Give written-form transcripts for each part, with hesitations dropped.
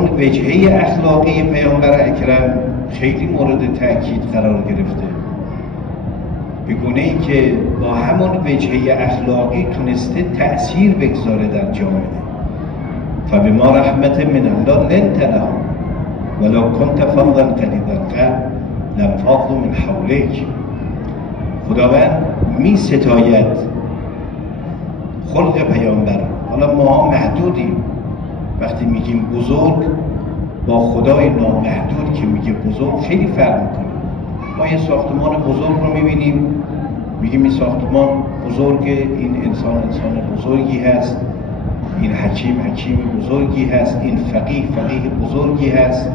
اون وجهه اخلاقی پیامبر اکرم خیلی مورد تأکید قرار گرفته، به گونه ای که با همون وجهه اخلاقی تونسته تأثیر بگذاره در جامعه. فبما رحمت من الله لنت لهم ولو كنت فظا غلیظ القلب لانفضوا من حولک. خداوند می ستاید خلق پیامبر. حالا ما محدودیم، وقتی میگیم بزرگ با خدای نامحدود که میگه بزرگ خیلی فرق میکنه. ما یه ساختمان بزرگ رو میبینیم، میگیم این ساختمان بزرگه، این انسان بزرگی هست، این حکیم بزرگی هست، این فقیه بزرگی هست.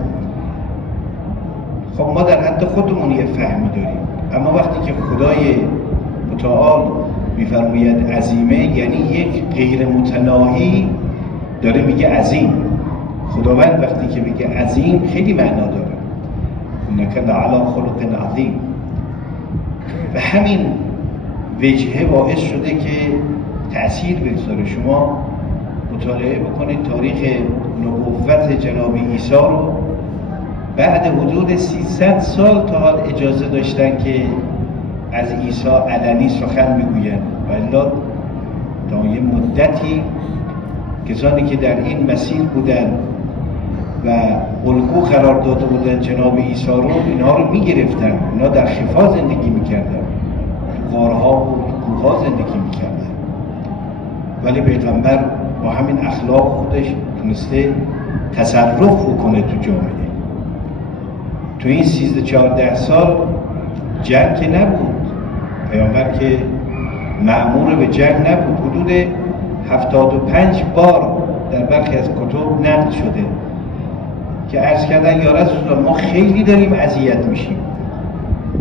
خب ما در حد خودمون یه فهمی داریم، اما وقتی که خدای متعال میفرماید عظیمه، یعنی یک غیر متناهی داره میگه عظیم. خداوند وقتی که میگه عظیم خیلی معنا داره، انک لعلی خلق عظیم. و همین وجهه باعث شده که تأثیر بگذاره. شما مطالعه بکنید تاریخ نبوت جناب عیسی رو، بعد حدود 300 سال تا حال اجازه داشتن که از عیسی علنی سخن بگویند، و الا تا یه مدتی کسانی که در این مسیر بودن و الگو قرار داده بودن جناب عیسی رو، اینها رو میگرفتن، اینا در خفا زندگی میکردن، تو غارها و کوهها زندگی میکردن. ولی پیغمبر با همین اخلاق خودش تونسته تصرف بکنه تو جامعه. تو این 13-14 سال جنگ که نبود، پیامبر که مأمور به جنگ نبود. حدود 75 بار در برخی از کتب نقل شده که عرض کردن یا رسول الله ما خیلی داریم اذیت میشیم،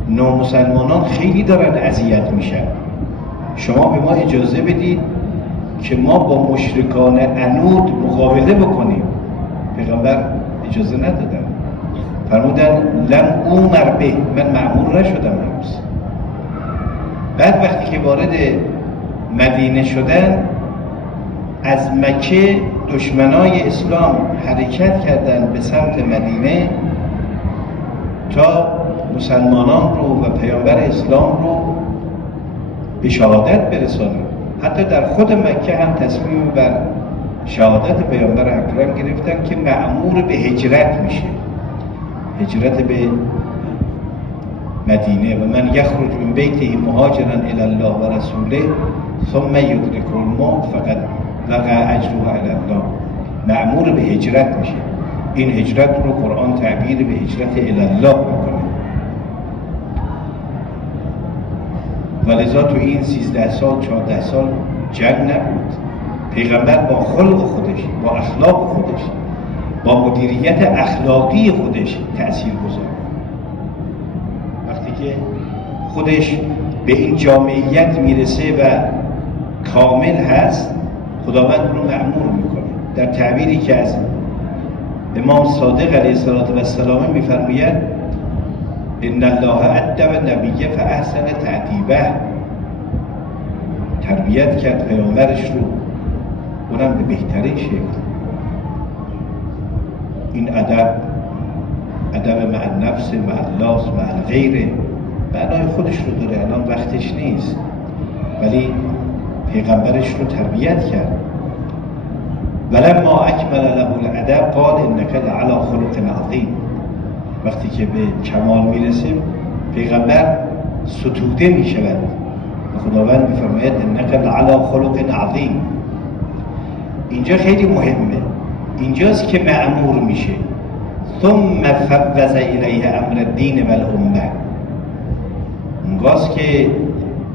نامسلمانان خیلی دارن اذیت میشن، شما به ما اجازه بدید که ما با مشرکان عنود مقابله بکنیم. پیغمبر اجازه ندادن، فرمودن لم اومر به، من مأمور نشدم هنوز. بعد وقتی که وارد مدینه شدن، از مکه دشمنای اسلام حرکت کردند به سمت مدینه تا مسلمانان رو و پیامبر اسلام رو به شهادت برسانند. حتی در خود مکه هم تصمیم بر شهادت پیامبر اکرم گرفتن که مأمور به هجرت میشه، هجرت به مدینه. و من یخرج من بیته مهاجرا الی الله و رسوله ثم یدرکه الموت فقد وقع اجره علی الله. مأمور به هجرت میشه. این هجرت رو قرآن تعبیر به هجرت الی الله میکنه. ولذا تو این 13 سال 14 سال جنگ نبود. پیغمبر با خلق خودش، با اخلاق خودش، با مدیریت اخلاقی خودش تأثیر گذار. وقتی که خودش به این جامعیت میرسه و کامل هست، خداوند رو مأمور میکنه. در تعبیری که از امام صادق علیه السلام میفرماید ان الله ادب نبیه فاحسن تعدیبه. تربیت کرد پیامبرش رو، اونم به بهترین شکل. این ادب مع النفس، مع الله، مع الغیره، معنای خودش رو داره، الان وقتش نیست، ولی پیغمبرش رو تربیت کرد. ولما اکمل له الادب قال انک لعلی خلق عظیم. وقتی که به کمال میرسه پیغمبر ستوده میشود و خداوند میفرماید انک لعلی خلق عظیم. اینجا خیلی مهمه، اینجاست که مأمور میشه. ثم فوض الیه امر الدین و الامه. اونجاست که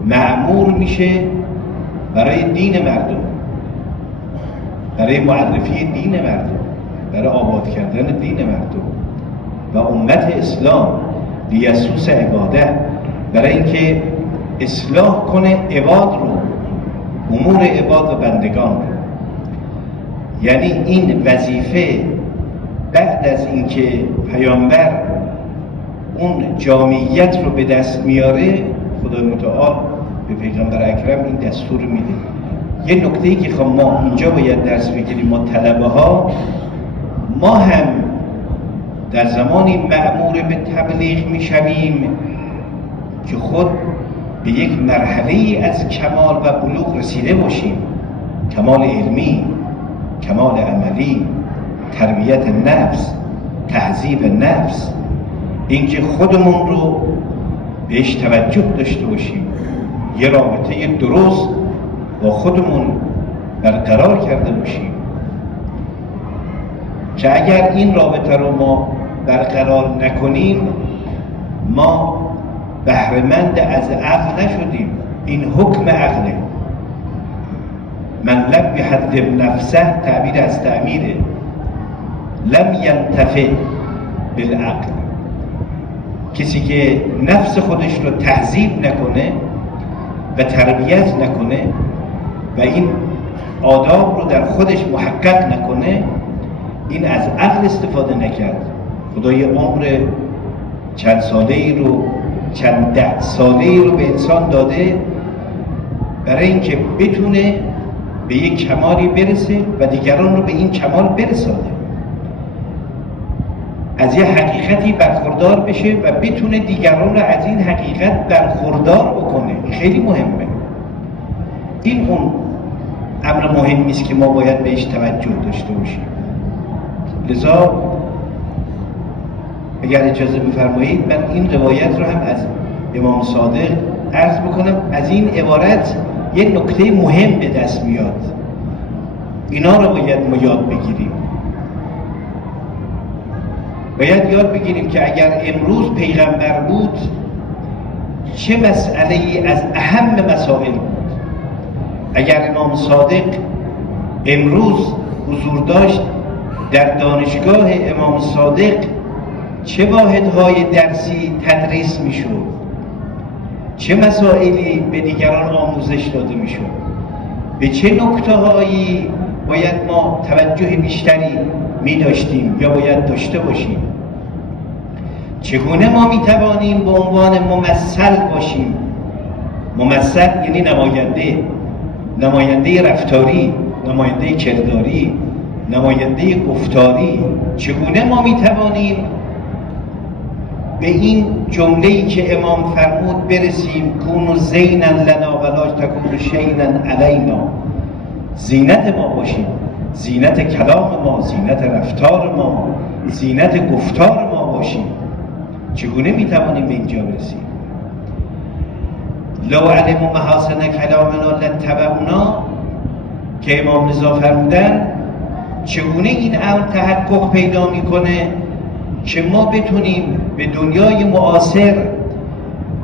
مأمور میشه برای دین مردم، برای معرفی دین مردم، برای آباد کردن دین مردم و امت اسلام، لیسوس عباده، برای اینکه اصلاح کنه عباد رو، امور عباد و بندگان رو. یعنی این وظیفه بعد از اینکه پیامبر اون جامعیت رو به دست میاره، خدای متعال به پیغمبر اکرم این دستور میده. یه نکته‌ای که خب ما اینجا باید درس بگیریم، ما طلبه ها، ما هم در زمانی مأمور به تبلیغ میشویم که خود به یک مرحله از کمال و بلوغ رسیده باشیم، کمال علمی، کمال عملی، تربیت نفس، تهذیب نفس، اینکه خودمون رو بهش توجه داشته باشیم، یه رابطه درست با خودمون برقرار کرده باشیم که اگر این رابطه رو ما برقرار نکنیم ما بهره‌مند از عقل نشدیم. این حکم عقله. من لم یحذب نفسه تعبیر از تعمیره، لم ینتفع بالعقل. کسی که نفس خودش رو تهذیب نکنه و تربیت نکنه و این آداب رو در خودش محقق نکنه، این از عقل استفاده نکرد. خدای عمر چند ساله‌ای رو، چند ده ساله‌ای رو به انسان داده برای اینکه بتونه به یک کمالی برسه و دیگران رو به این کمال برسانه، از یه حقیقتی برخوردار بشه و بتونه دیگران رو از این حقیقت برخوردار بکنه. خیلی مهمه. این اون امر مهمی است که ما باید بهش توجه داشته باشیم. لذا اگر اجازه بفرمایید من این روایت رو هم از امام صادق عرض بکنم. از این عبارت یک نکته مهم به دست میاد. اینا رو باید ما یاد بگیریم. باید یاد بگیریم که اگر امروز پیغمبر بود چه مسئله‌ای از اهم مسائل بود. اگر امام صادق امروز حضور داشت در دانشگاه امام صادق چه واحدهای درسی تدریس میشد، چه مسائلی به دیگران آموزش داده میشد، به چه نکته‌هایی باید ما توجه بیشتری می‌داشتیم یا باید داشته باشیم، چگونه ما میتوانیم به عنوان ممثل باشیم. ممثل یعنی نماینده رفتاری، نماینده کرداری، نماینده گفتاری. چگونه ما میتوانیم به این جمله‌ای که امام فرمود برسیم کونوا زینا لنا ولا تکونوا شیئا علینا، زینت ما باشیم، زینت کلام ما، زینت رفتار ما، زینت گفتار ما باشیم. چگونه میتوانیم به اینجا برسیم؟ لو علموا محاسن کلامنا لاتبعونا که امام رضا فرمودن، چگونه این امر تحقق پیدا میکنه که ما بتونیم به دنیای معاصر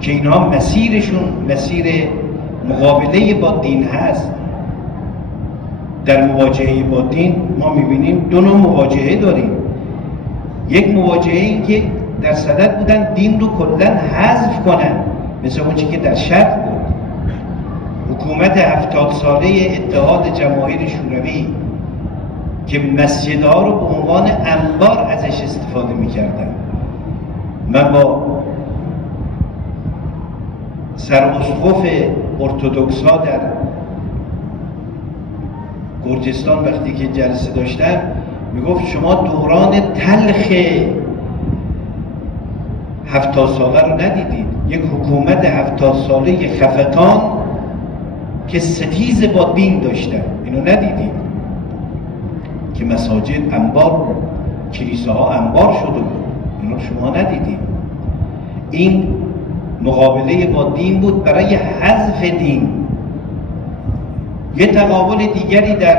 که اینها مسیرشون مسیر مقابله با دین هست، در مواجهه با دین ما میبینیم دو نوع مواجهه داریم. یک مواجهه این که در صدد بودن دین رو کلاً حذف کنن، مثل اون چیزی که در شرق بود. حکومت 70 ساله اتحاد جماهیر شوروی که مسجدها رو به عنوان انبار ازش استفاده میکردن. من با سراسقف ارتدوکس ها در گرجستان وقتی که جلسه داشتم میگفت شما دوران تلخ 70 ساله رو ندیدید. یک حکومت 70 ساله خفقان که ستیز با دین داشتن، اینو ندیدید که مساجد انبار بود، کلیساها انبار شده بود، اینو شما ندیدید. این مقابله با دین بود برای حذف دین. یه تقابل دیگری در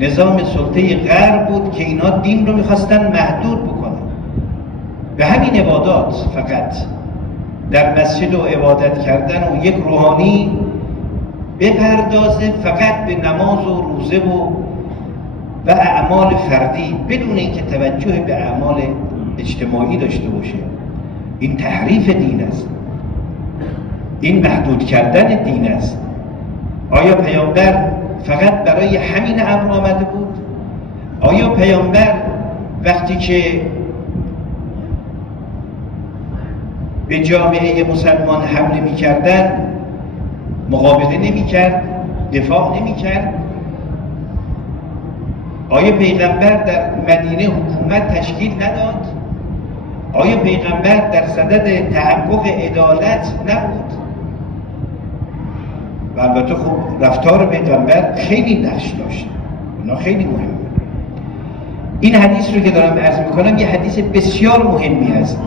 نظام سلطه غرب بود که اینا دین رو میخواستن محدود بکنن به همین عبادات، فقط در مسجد و عبادت کردن و یک روحانی بپردازه فقط به نماز و روزه و اعمال فردی بدون اینکه توجه به اعمال اجتماعی داشته باشه. این تحریف دین است، این محدود کردن دین است. آیا پیامبر فقط برای همین امر آمده بود؟ آیا پیامبر وقتی که به جامعه مسلمان حمله می‌کردن مقابله نمی‌کرد، دفاع نمی‌کرد؟ آیا پیغمبر در مدینه حکومت تشکیل نداد؟ آیا پیغمبر در صدد تحقق عدالت نبود؟ و البته خب رفتار پیغمبر خیلی نقش داشت، اینا خیلی مهمه. این حدیث رو که دارم عرض میکنم یه حدیث بسیار مهمی است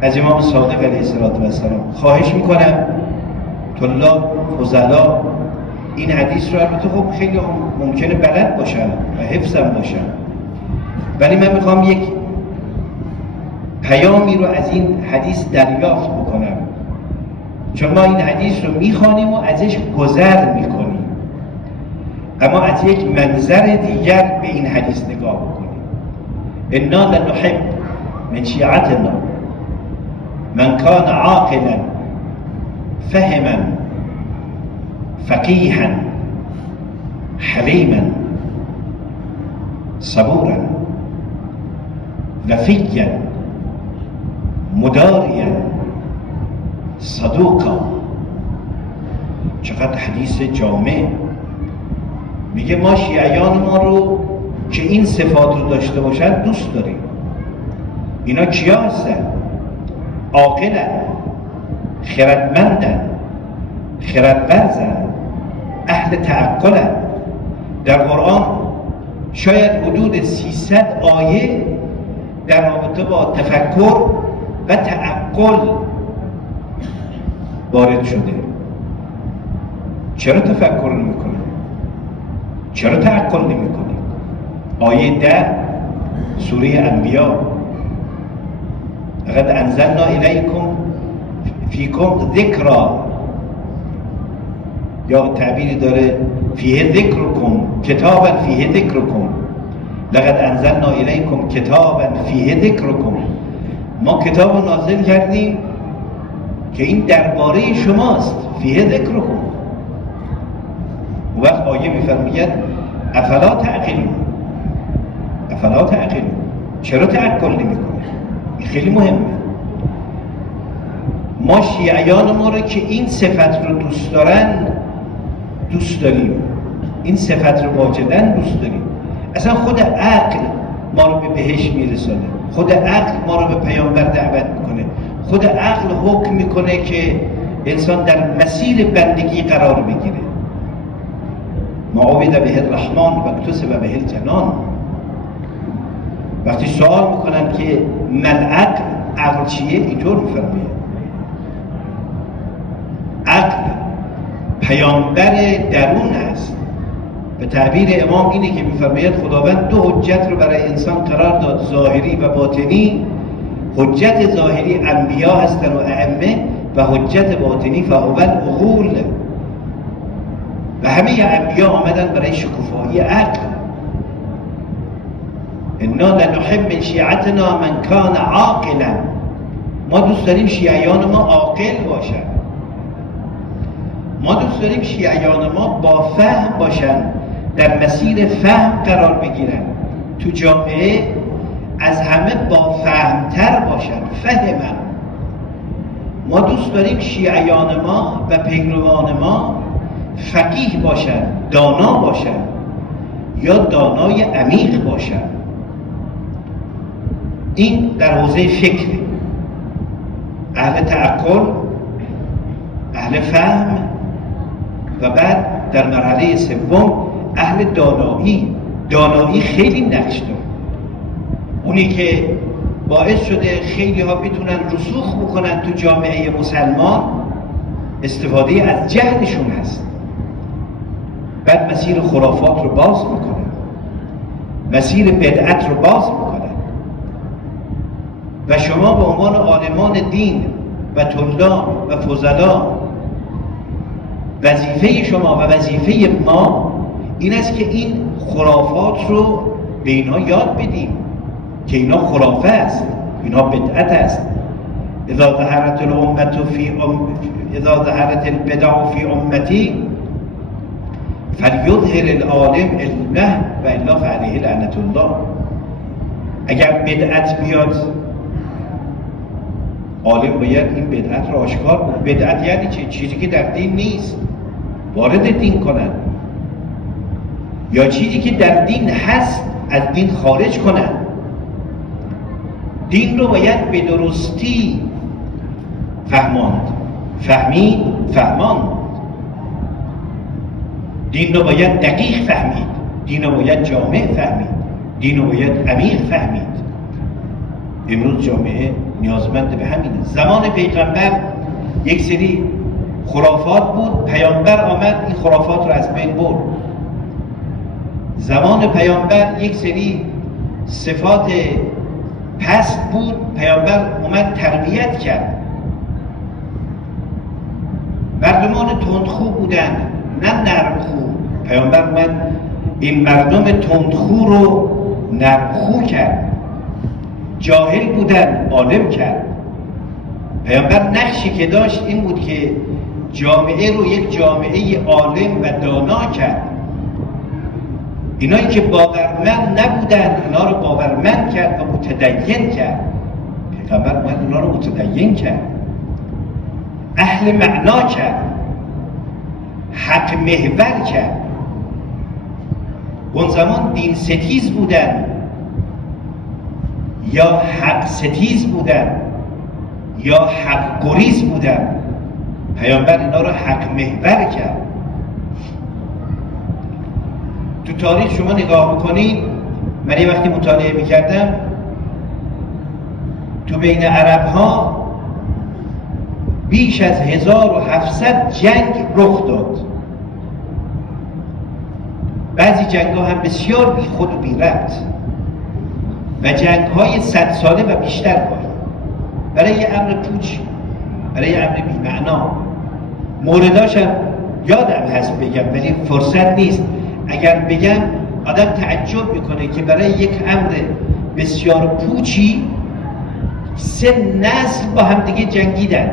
از امام صادق علیه السلام. خواهش میکنم طلاب فضلا این حدیث رو، البته خب خیلی ممکنه بلد باشن و حفظم باشن، ولی من میخوام یک پیامی رو از این حدیث دریافت بکنم، چون ما این حدیث رو میخوانیم و ازش گذر میکنیم، اما از یک منظر دیگر به این حدیث نگاه بکنیم. انا لنحب من شیعتنا من کان عاقلا فهما فقیها حلیما صبورا وفیا مداریا صدوقا. چقدر حدیث جامع. میگه ما شیعیان ما رو که این صفات رو داشته باشن دوست داریم. اینا کیا هستن؟ عاقلن، خردمندن، خردورزن، اهل تعقلن. در قرآن شاید حدود 300 آیه در رابطه با تفکر و تعقل وارد شده. چرا تفکر نمی‌کنید؟ چرا تعقل نمی‌کنید؟ آیه 10 سوره انبیاء، لقد انزلنا الیکم فیکم ذکرا، یا تعبیری داره فیه ذکرکم کتابا فیه ذکرکم، لقد انزلنا الیکم کتابا فیه ذکرکم. ما کتاب رو نازل کردیم که این درباره شماست، فیه ذکرکم. و وقت آیه میفرماید افلا تعقلون، افلا تعقلون، چرا تعقل نمی‌کنید؟ این خیلی مهمه. ما شیعیان ما رو که این صفت رو دوست دارن دوست داریم، این صفت رو واجدن دوست داریم. اصلا خود عقل ما رو به بهشت میرسونه، خود عقل ما رو به پیامبر دعوت میکنه، خود عقل حکم میکنه که انسان در مسیر بندگی قرار بگیره. معاوده به الرحمن و اکتسب به الجنان. وقتی سوال میکنن که ملعق عقل چیه، اینطور میفرمایه عقل پیامبر درون است. به تعبیر امام اینه که میفرماید خداوند دو حجت رو برای انسان قرار داد، ظاهری و باطنی. حجت ظاهری انبیا هستن و ائمه، و حجت باطنی فهو العقول. و همه انبیا آمدن برای شکوفایی عقل. انا لنحب من شیعتنا من کان عاقلا. ما دوست داریم شیعیان ما عاقل باشن، ما دوست داریم شیعیان ما با فهم باشن، در مسیر فهم قرار بگیرن، تو جامعه از همه با فهمتر باشن، فهمن. ما دوست داریم شیعیان ما و پیروان ما فقیه باشن، دانا باشن، یا دانای عمیق باشن. این در حوزه فکر، اهل تعقل، اهل فهم، و بعد در مرحله سوم اهل دانایی. دانایی خیلی نقش داره، اونی که باعث شده خیلی ها بتونن رسوخ بکنن تو جامعه مسلمان، استفاده از جهلشون هست. بعد مسیر خرافات رو باز میکنن، مسیر بدعت رو باز میکنن. و شما به عنوان عالمان دین و طلاب و فضلا، وظیفه شما و وظیفه ما این است که این خرافات رو به اینها یاد بدیم که اینا خرافه است، اینا بدعت است. اذا ظهرت البدع فی امتی فلیظهر العالم علمه و الا فعلیه لعنت الله. اگر بدعت بیاد، عالم باید این بدعت رو آشکار کنه. بدعت یعنی چه؟ چیزی که در دین نیست، وارد دین کنن. یا چیزی که در دین هست از دین خارج کنن. دین رو باید به درستی فهماند، فهمید، فهماند. دین رو باید دقیق فهمید، دین رو باید جامع فهمید، دین رو باید عمیق فهمید. امروز جامعه نیازمند به همینه. زمان پیغمبر یک سری خرافات بود، پیامبر آمد این خرافات رو از بین برد. زمان پیامبر یک سری صفات پست بود، پیامبر اومد تربیت کرد. مردمان تندخو بودن، نه نرمخو. پیامبر اومد این مردم تندخو رو نرمخو کرد. جاهل بودن، عالم کرد. پیامبر نقشی که داشت این بود که جامعه رو یک جامعه عالم و دانا کرد. اینایی که باورمند نبودن اینا رو باورمند کرد و متدین کرد. پیغمبر اومد اونا رو متدین کرد، اهل معنا کرد، حق محور کرد. اون زمان دین ستیز بودن یا حق ستیز بودن یا حق گریز بودن. پیامبر اینا رو حق محور کرد. تو تاریخ شما نگاه بکنید، من یه وقتی مطالعه میکردم تو بین عرب ها بیش از 1700 جنگ رخ داد. بعضی جنگ ها هم بسیار بی خود و بی ربط و جنگ های 100 ساله و بیشتر بود برای یه امر پوچ، برای یه امر بی معنا. مورداش هم یادم هست بگم ولی فرصت نیست. اگر بگم آدم تعجب میکنه که برای یک امر بسیار پوچی 3 نسل با هم دیگه جنگیدن.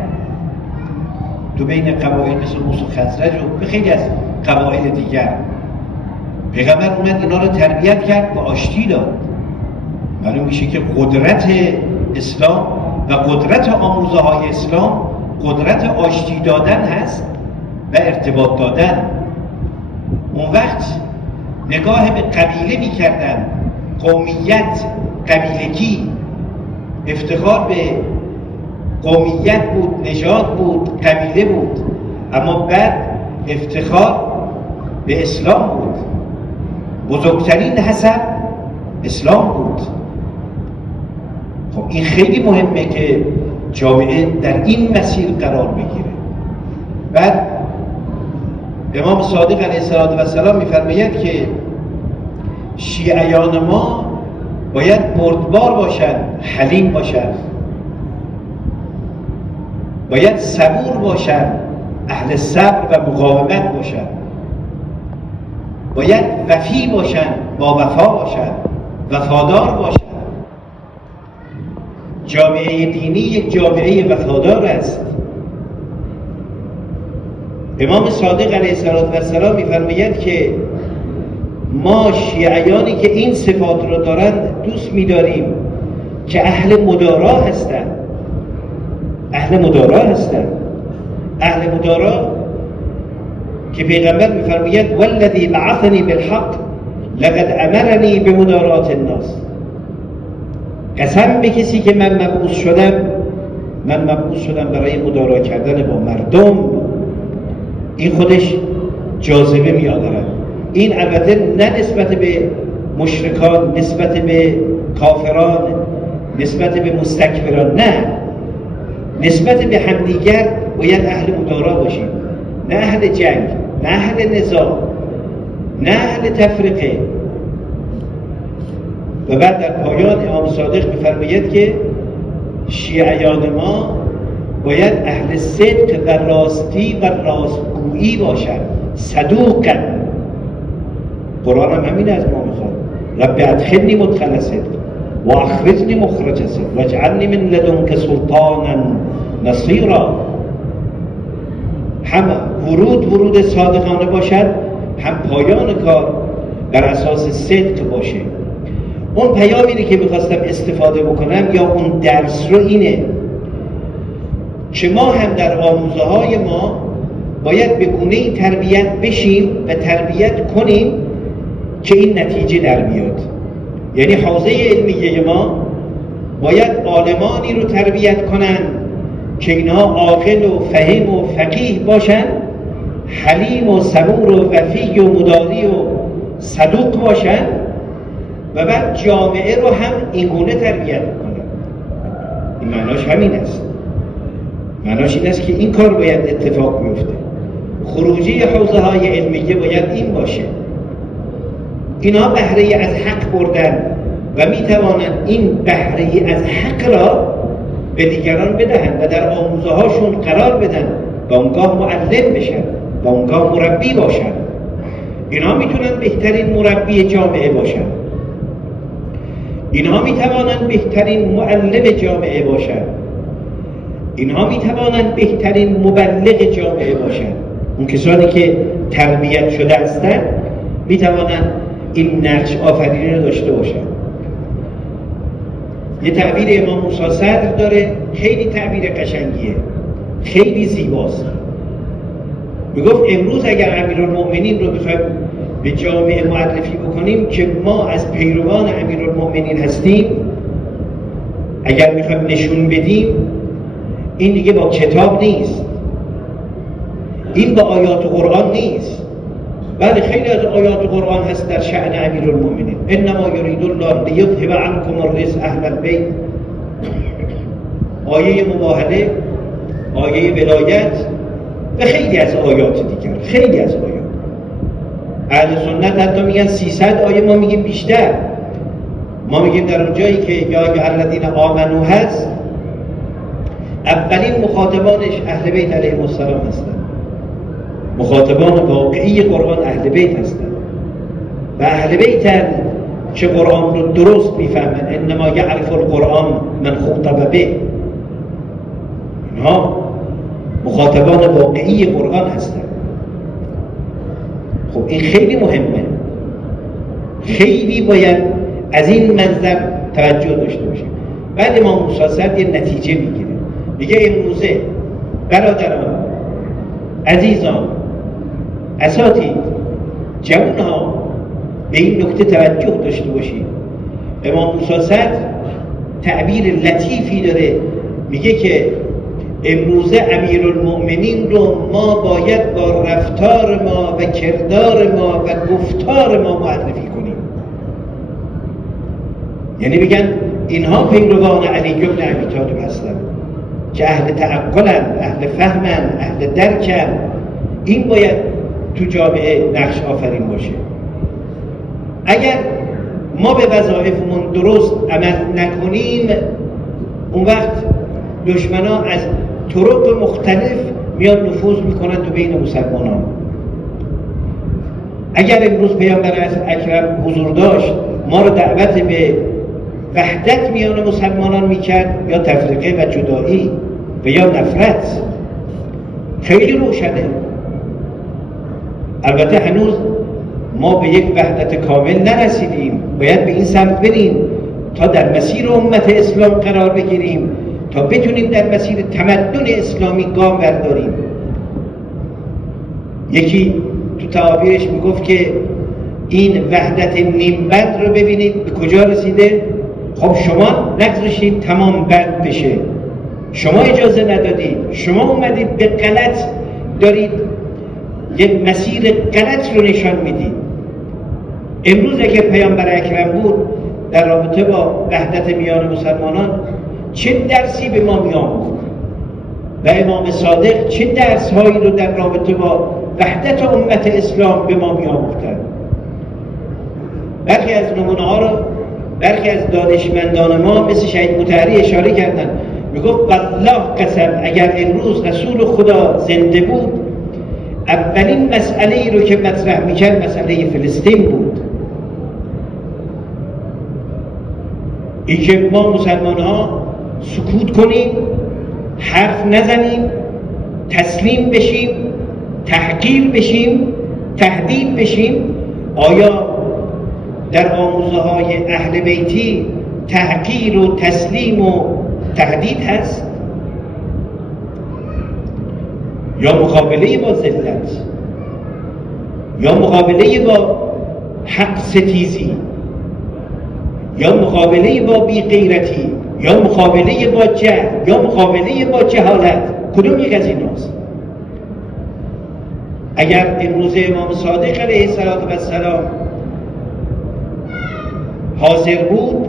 تو بین قبایل مثل اوس و خزرج و به خیلی از قبایل دیگر پیغمبر اومد اینا رو تربیت کرد و آشتی داد. معلوم میشه که قدرت اسلام و قدرت آموزه های اسلام قدرت آشتی دادن هست و ارتباط دادن. اون وقت نگاه به قبیله میکردن، قومیت، قبیلگی، افتخار به قومیت بود، نژاد بود، قبیله بود. اما بعد افتخار به اسلام بود. بزرگترین حسب اسلام بود. خب این خیلی مهمه که جامعه در این مسیر قرار بگیره. بعد امام صادق علیه السلام میفرماید که شیعیان ما باید بردبار باشند، حلیم باشند، باید صبور باشند، اهل صبر و مقاومت باشند، باید وفی باشند، با وفا باشند، وفادار باشند. جامعه دینی یک جامعه وفادار است. امام صادق علیه السلام میفرماید که ما شیعیانی که این صفات رو دارند دوست می‌داریم که اهل مدارا هستند. اهل مدارا هستند. اهل مدارا که پیغمبر میفرماید والذی بعثنی بالحق لقد امرنی بمدارات الناس. قسم به کسی که من مبعوث شدم برای مدارا کردن با مردم. این خودش جاذبه می‌آورد. این البته نه نسبت به مشرکان، نسبت به کافران، نسبت به مستکبران، نه، نسبت به همدیگر باید اهل مدارا باشیم، نه اهل جنگ، نه اهل نزاع، نه اهل تفرقه. و بعد در پایان امام صادق می‌فرماید که شیعیان ما باید اهل صدق و راستی و راستگویی باشند، صدوقاً. قرآن هم همین از ما میخواد. رب ادخلنی مدخل صدق و اخرجنی مخرج صدق و اجعلنی من لدنک سلطانا نصیرا. هم ورود صادقانه باشد، هم پایان کار بر اساس صدق باشه. اون پیامی که میخواستم استفاده بکنم یا اون درس رو اینه که ما هم در آموزه های ما باید به گونه‌ای تربیت بشیم و تربیت کنیم که این نتیجه در بیاد. یعنی حوزه علمیه ما باید عالمانی رو تربیت کنن که اینها عاقل و فهیم و فقیه باشن، حلیم و صبور و وفی و مداری و صدوق باشن، و بعد جامعه رو هم اینگونه تربیت کنن. این معناش همین است. معناش این است که این کار باید اتفاق میفته. خروجی حوزه های علمیه باید این باشه. اینا بهره از حق بردن و میتوانند این بهره از حق را به دیگران بدهند و در آموزه هاشون قرار بدن و اونگاه معلم بشن و اونگاه مربی باشن. اینا میتونن بهترین مربی جامعه باشن. اینها میتوانند بهترین معلم جامعه باشن. اینها میتوانند بهترین مبلغ جامعه باشن. اون کسانی که تربیت شده هستند میتوانند این نقش آفرینی رو داشته باشن. یه تعبیر امام موسی صدر داره، خیلی تعبیر قشنگیه، خیلی زیباست. میگفت امروز اگر امیرالمؤمنین رو بخوایم به جامعه معرفی بکنیم که ما از پیروان امیرالمؤمنین هستیم، اگر میخوایم نشون بدیم، این دیگه با کتاب نیست، این با آیات قرآن نیست. بله خیلی از آیات قرآن هست در شأن امیرالمؤمنین. انما یرید الله لیذهب عنکم الرجس اهل البیت، آیه مباهله، آیه ولایت و خیلی از آیات دیگر، خیلی از آیات. اهل سنت حتی میگن 300 آیه، ما میگیم بیشتر. ما میگیم در اون جایی که یا الذین آمنو هست، اولین مخاطبانش اهل بیت علیهم السلام هستند. مخاطبان واقعی قرآن اهل بیت هستند و اهل بیتن که قرآن رو درست میفهمن. انما یعرف القرآن من خاطب به، اینها مخاطبان واقعی قرآن هستند. خب این خیلی مهمه، خیلی باید از این منظر توجه داشته باشیم. بعد امام موسی صدر یه نتیجه میگیره، میگه امروزه برادران، عزیزان، اساتید، جوانها به این نکته توجه داشته باشید. امام موسی صدر تعبیر لطیفی داره، میگه که امروزه امیرالمؤمنین رو ما باید با رفتار ما و کردار ما و گفتار ما معرفی کنیم. یعنی میگن اینها پیروان علی بن ابی طالب هستن که اهل تعقلن، اهل فهمن، اهل درکن. این باید تو جامعه نقش آفرین باشه. اگر ما به وظایفمون درست عمل نکنیم، اون وقت دشمنا از طرق مختلف میان نفوذ میکنن تو بین مسلمانان. اگر امروز پیامبر اکرم حضور داشت، ما رو دعوت به وحدت میان مسلمانان میکرد یا تفرقه و جدایی و یا نفرت. خیلی روشنه. البته هنوز ما به یک وحدت کامل نرسیدیم، باید به این سمت بریم تا در مسیر امت اسلام قرار بگیریم، تا بتونیم در مسیر تمدن اسلامی گام برداریم. یکی تو تعابیرش میگفت که این وحدت نیم بند رو ببینید به کجا رسیده. خب شما نگذاشتید تمام بند بشه، شما اجازه ندادید، شما اومدید به غلط دارید یک مسیر غلط رو نشان میدید. امروز اگر پیامبر اکرم بود در رابطه با وحدت میان مسلمانان چه درسی به ما می‌آموخت و امام صادق چه درس‌هایی رو در رابطه با وحدت امت اسلام به ما می‌آموختند. برخی از نمونه‌ها رو برخی از دانشمندان ما مثل شهید مطهری اشاره کردن. میگفت والله قسم اگر امروز رسول خدا زنده بود، اولین مسئله‌ای رو که مطرح می‌کرد مسئله فلسطین بود. این که ما مسلمان‌ها سکوت کنیم، حرف نزنیم، تسلیم بشیم، تحقیر بشیم، تهدید بشیم. آیا در آموزه های اهل بیتی تحقیر و تسلیم و تهدید هست؟ یا مقابله با ذلت، یا مقابله با حق ستیزی یا مقابله با بی‌غیرتی یا مقابله با جهل یا مقابله با جهالت، کدوم یک از ایناست؟ اگر امروز امام صادق علیه السلام حاضر بود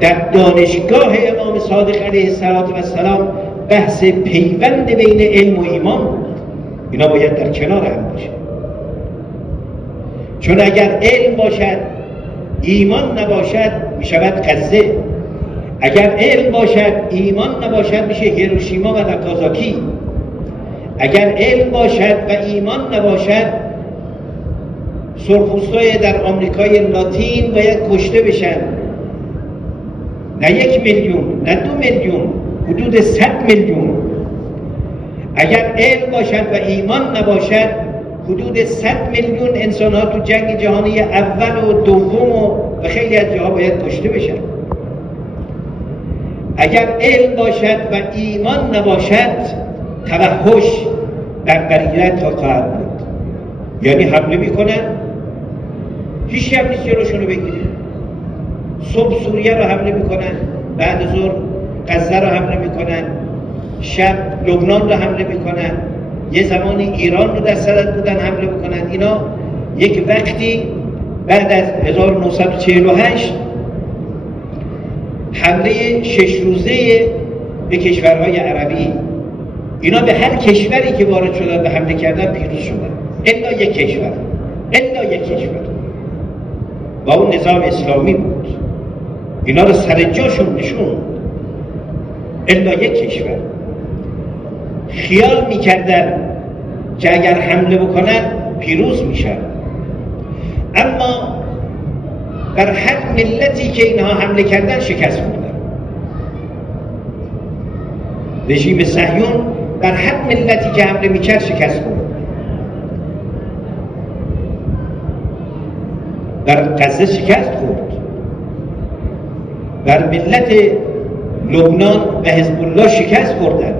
در دانشگاه امام صادق علیه السلام بحث پیوند بین علم و ایمان بود، اینا باید در کنار هم باشه. چون اگر علم باشد ایمان نباشد میشود غزه، اگر علم باشد ایمان نباشد میشه هیروشیما و ناگازاکی، اگر علم باشد و ایمان نباشد سرخپوستای در آمریکای لاتین باید کشته بشن، نه 1 میلیون نه 2 میلیون، حدود 100 میلیون. اگر علم باشد و ایمان نباشد حدود 100 میلیون انسان ها تو جنگ جهانی اول و دوم و خیلی از جاها باید کشته بشن. اگر علم باشد و ایمان نباشد توحش در قریه تا خواهد بود، یعنی حمله میکنن هیچ هم نیست جلوشونو بگیره. صبح سوریه رو حمله میکنن، بعد ظهر غزه رو حمله میکنن، شب لبنان رو حمله میکنن، یه زمانی ایران رو در صدد بودن حمله میکنن. اینا یک وقتی بعد از 1948 حمله 6 روزه به کشورهای عربی، اینا به هر کشوری که وارد شدن به حمله کردن پیروز شدن، الا یک کشور، با اون نظام اسلامی بود، اینا رو سر جاشون نشون، الا یک کشور. خیال میکردن که اگر حمله بکنن پیروز میشن، اما بر هر ملتی که اینها حمله کردن شکست خوردن. رژیم صهیون بر هر ملتی که حمله میکرد شکست خورد. بر غزه شکست خورد، بر ملت لبنان و حزب الله شکست خوردن،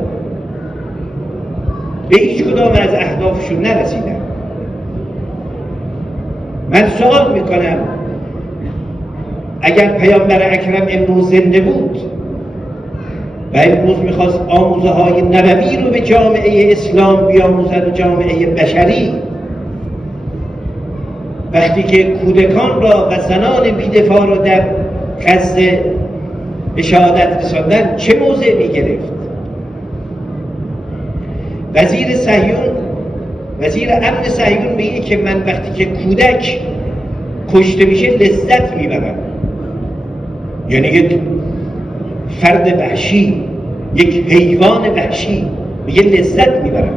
به هیچ کدام از اهدافشون نرسیدن. من سوال میکنم اگر پیامبر اکرم امروز زنده بود و امروز میخواست آموزه های نبوی رو به جامعه اسلام بیاموزد و جامعه بشری، وقتی که کودکان را و زنان بیدفاع را در غزه به شهادت رساندن چه موضع میگرفت؟ وزیر امن صهیون میگه که من وقتی که کودک کشته میشه لذت میبرم، یعنی یک فرد وحشی، یک حیوان وحشی، میگه لذت میبرم.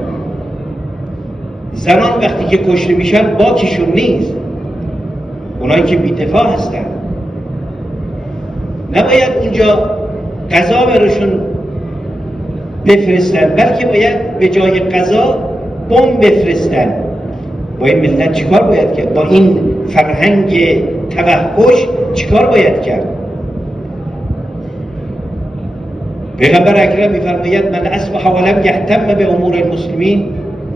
زنان وقتی که کشته میشن باکشون نیست، اونایی که بی‌دفاع هستن نباید اونجا غذا براشون بفرستن، بلکه باید به جای غذا بمب بفرستن. با این ملت چیکار باید کرد؟ با این فرهنگ توحش چیکار باید کرد؟ پیغمبر اکرم می‌فرماید من اصبح ولم یهتم به امور المسلمین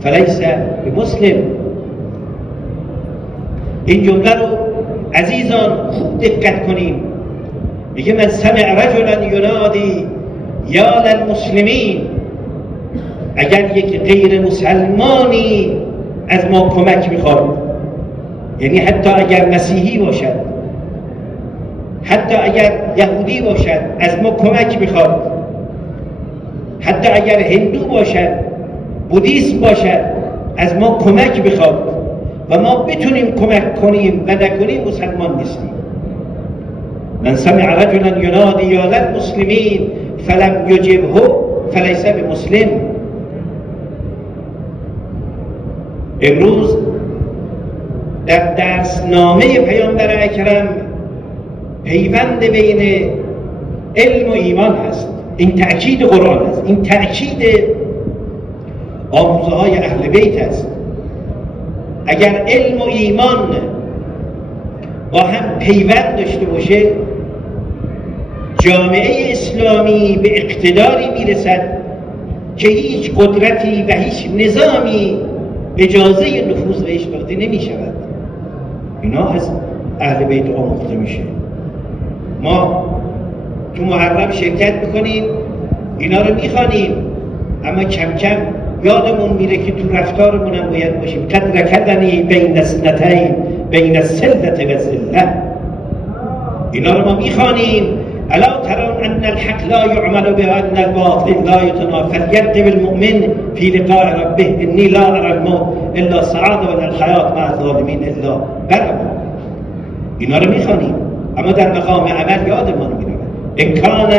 فلیس بمسلم. این جمله رو عزیزان خوب دقت کنیم. میگه من سمع رجلا ینادی یا للمسلمین، اگر یک غیر مسلمانی از ما کمک میخواد، یعنی حتی اگر مسیحی باشد، حتی اگر یهودی باشد از ما کمک میخواد، حتی اگر هندو باشد، بودیست باشد از ما کمک میخواد و ما بتونیم کمک کنیم و نکنیم، مسلمان نیستیم. من سمع رجلا ینادی یا للمسلمین فلم یجبه فلیس بمسلم. امروز در درسنامه پیامبر اکرم پیوند بین علم و ایمان هست. این تأکید قرآن است، این تأکید آموزه های اهل بیت است. اگر علم و ایمان با هم پیوند داشته باشه، جامعه اسلامی به اقتداری میرسد که هیچ قدرتی و هیچ نظامی اجازه نفوذ بهش داده نمی شود. اینا از اهل بیت آموخته میشه. ما تو محرم شرکت میکنیم، اینا رو میخوانیم، اما کم کم یادمون میره که تو رفتارمون هم باید باشیم. قد رکدنی بین اثنتین، بین السلة و الذلة. اینا رو ما میخوانیم. الا ترون ان الحق لا يعمل به وان الباطل لا يتنافى فليرقب المؤمن في لقاء ربه اني لا ارى الموت الا سعاده ولا الحیات مع الظالمین الا برما. اینا رو میخوانیم اما در مقام عمل یادمان میره. ان کان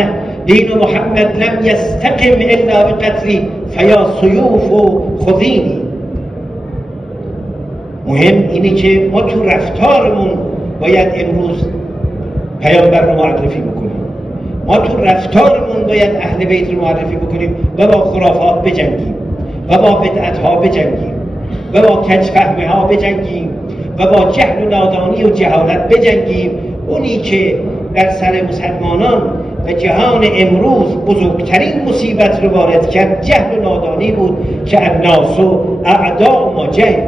دین محمد لم یستقم الا بقتلی فیا سیوف خذینی. مهم اینه که ما تو رفتارمون باید امروز پیامبر رو معرفی بکنیم. ما تو رفتارمون باید اهل بیت رو معرفی بکنیم و با خرافات بجنگیم و با بدعت‌ها بجنگیم و با کج‌فهمی ها بجنگیم و با جهل و نادانی و جهالت بجنگیم. اونی که در سر مسلمانان و جهان امروز بزرگترین مصیبت رو وارد کرد جهل و نادانی بود که الناس اعداء ما جهل.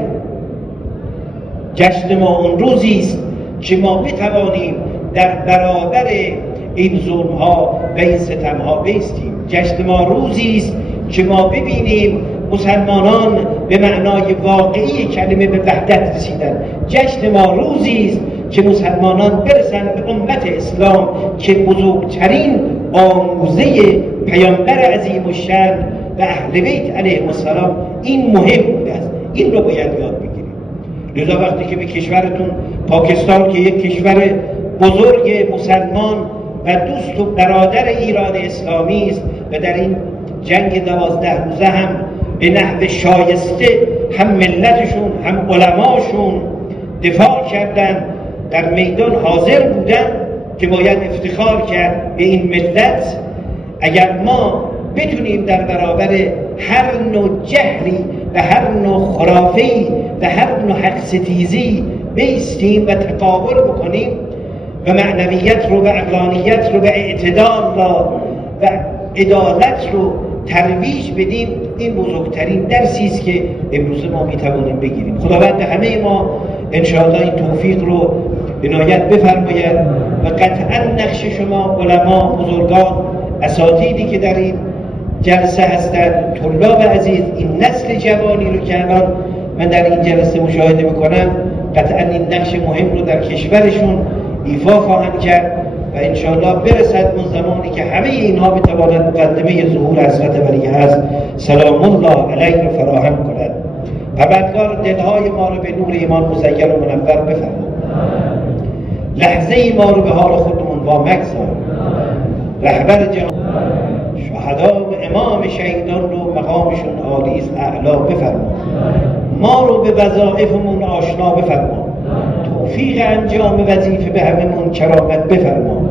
جشن ما اون روزی است که ما بتوانیم در برابر این ظلم‌ها و این ستم‌ها بایستیم. جشن ما روزی است که ما ببینیم مسلمانان به معنای واقعی کلمه به وحدت رسیدن. جشن ما روزی است که مسلمانان برسند به امت اسلام که بزرگترین آموزه پیامبر عظیم الشأن و اهل بیت علیهم السلام این مهم بوده است. این رو باید یاد بگیریم. لذا وقتی که به کشورتون پاکستان که یک کشور بزرگ مسلمان و دوست و برادر ایران اسلامی است و در این جنگ 12 روزه هم به نحو شایسته هم ملتشون هم علماشون دفاع کردن، در میدان حاضر بودن، که باید افتخار کرد به این ملت. اگر ما بتونیم در برابر هر نوع جهلی و هر نوع خرافه‌ای و هر نوع حق ستیزی بایستیم و تقابل بکنیم و معنویت رو و عقلانیت رو و اعتدال را و عدالت رو ترویج بدیم، این بزرگترین درسی است که امروز ما میتوانیم بگیریم. خداوند همه ما انشاءالله این توفیق رو عنایت بفرماید و قطعا نقش شما علما، بزرگان، اساتیدی که در این جلسه هستند، طلاب عزیز، این نسل جوانی رو که الان من در این جلسه مشاهده میکنم، قطعا این نقش مهم رو در کشورشون ایفا خواهند کرد و انشاءالله برسد اون زمانی که همه اینها بتواند مقدمه ظهور حضرت ولی هست سلام الله علیه رو فراهم کند. پروردگار دلهای ما رو به نور ایمان مزین و منور بفرماید. لحظه ای ما رو به حال خودمون وامگذار. رهبر جهان شهدا و امام شهیدان رو مقامشون عالی است اعلا بفرماید. ما رو به وظایفمون آشنا بفرماید. توفیق انجام وظیفه به هممون کرامت بفرما.